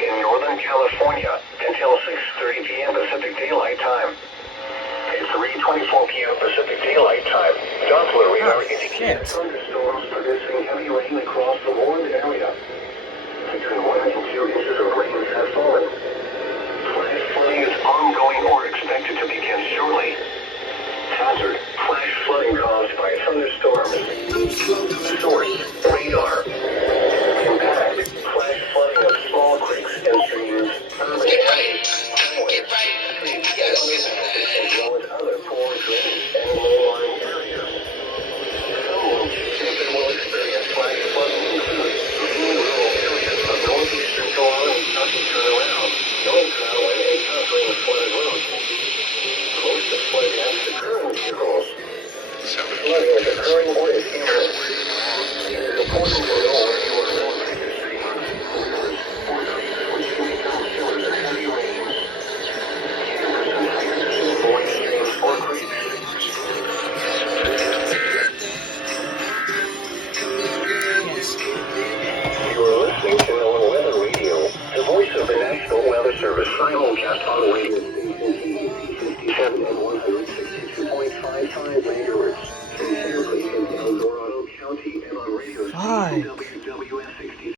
in Northern California until 6:30 p.m. Pacific Daylight Time. It's 3:24 p.m. Pacific Daylight Time. Doppler radar indicates thunderstorms producing heavy rain across the warned area. Between 1 and 2 inches of rain have fallen. Flash flooding is ongoing or expected to begin shortly. Hazard: flash flooding caused by thunderstorms. Source: radar. Impact: flash flooding of small creeks and streams, urban areas, highways, streets, as well as other poor drainage and low-lying areas. Some locations will experience flash flooding include many rural areas of northeastern Colorado and Kentucky turnaround, known traveling and encountering flooded roads. Most of flooding acts occur in vehicles. Flooding is occurring or is imminent. It is important to know where you are located. Service simulcast on radio station 57 and 162.55 megahertz. In San Francisco, Colorado County, and on radio station WWS 60.